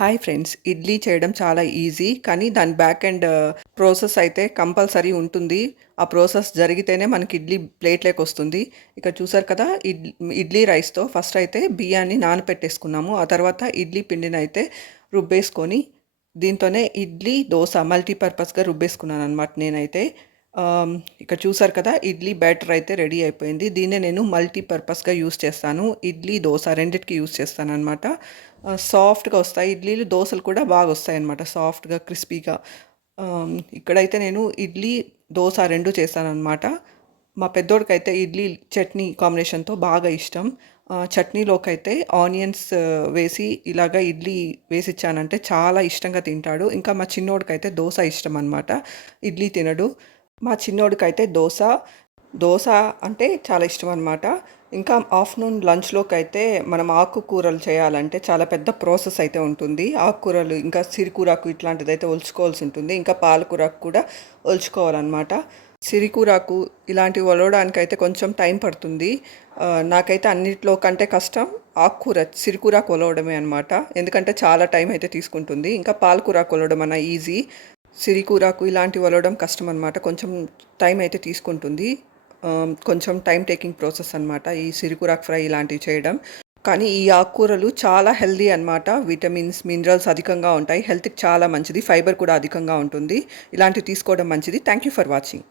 Hi friends, idli చేయడం చాలా easy. కానీ దాని బ్యాక్ ఎండ్ ప్రాసెస్ అయితే కంపల్సరీ ఉంటుంది. ఆ ప్రాసెస్ జరిగితేనే మనకి ఇడ్లీ ప్లేట్లోకి వస్తుంది. ఇక్కడ చూసారు కదా, ఇడ్లీ రైస్తో ఫస్ట్ అయితే బియ్యాన్ని నానపెట్టేసుకున్నాము. ఆ తర్వాత ఇడ్లీ పిండిని అయితే రుబ్బేసుకొని దీంతోనే ఇడ్లీ దోశ మల్టీపర్పస్గా రుబ్బేసుకున్నాను అనమాట నేనైతే. ఇక్కడ చూసారు కదా, ఇడ్లీ బ్యాటర్ అయితే రెడీ అయిపోయింది. దీన్నే నేను మల్టీపర్పస్గా యూస్ చేస్తాను. ఇడ్లీ దోశ రెండిటికి యూస్ చేస్తాను అనమాట. సాఫ్ట్గా వస్తాయి ఇడ్లీలు, దోశలు కూడా బాగా వస్తాయి అన్నమాట, సాఫ్ట్గా క్రిస్పీగా. ఇక్కడైతే నేను ఇడ్లీ దోశ రెండు చేస్తానన్నమాట. మా పెద్దోడికైతే ఇడ్లీ చట్నీ కాంబినేషన్తో బాగా ఇష్టం. చట్నీలోకి అయితే ఆనియన్స్ వేసి ఇలాగ ఇడ్లీ వేసిచ్చానంటే చాలా ఇష్టంగా తింటాడు. ఇంకా మా చిన్నోడికైతే దోశ ఇష్టం అనమాట, ఇడ్లీ తినడు. మా చిన్నోడికైతే దోశ అంటే చాలా ఇష్టం అనమాట. ఇంకా ఆఫ్టర్నూన్ లంచ్లోకి అయితే మనం ఆకుకూరలు చేయాలంటే చాలా పెద్ద ప్రాసెస్ అయితే ఉంటుంది. ఆకుకూరలు ఇంకా సిరికూరాకు ఇట్లాంటిది అయితే ఒలుచుకోవాల్సి ఉంటుంది. ఇంకా పాలకూరకు కూడా ఒలుచుకోవాలన్నమాట. సిరికూరాకు ఇలాంటివి ఒలవడానికైతే కొంచెం టైం పడుతుంది. నాకైతే అన్నిట్లో కంటే కష్టం ఆకుకూర సిరికూరాకు ఒలవడమే అనమాట. ఎందుకంటే చాలా టైం అయితే తీసుకుంటుంది. ఇంకా పాలకూరాకు ఒలవడం అన్న ఈజీ, సిరికూరాకు ఇలాంటివి ఒలవడం కష్టం అనమాట. కొంచెం టైం అయితే తీసుకుంటుంది. కొంచెం టైం టేకింగ్ ప్రాసెస్ అనమాట ఈ సిరికూరాకు ఫ్రై ఇలాంటివి చేయడం. కానీ ఈ ఆకుకూరలు చాలా హెల్దీ అనమాట. విటమిన్స్, మినరల్స్ అధికంగా ఉంటాయి. హెల్త్కి చాలా మంచిది. ఫైబర్ కూడా అధికంగా ఉంటుంది. ఇలాంటివి తీసుకోవడం మంచిది. Thank you for watching.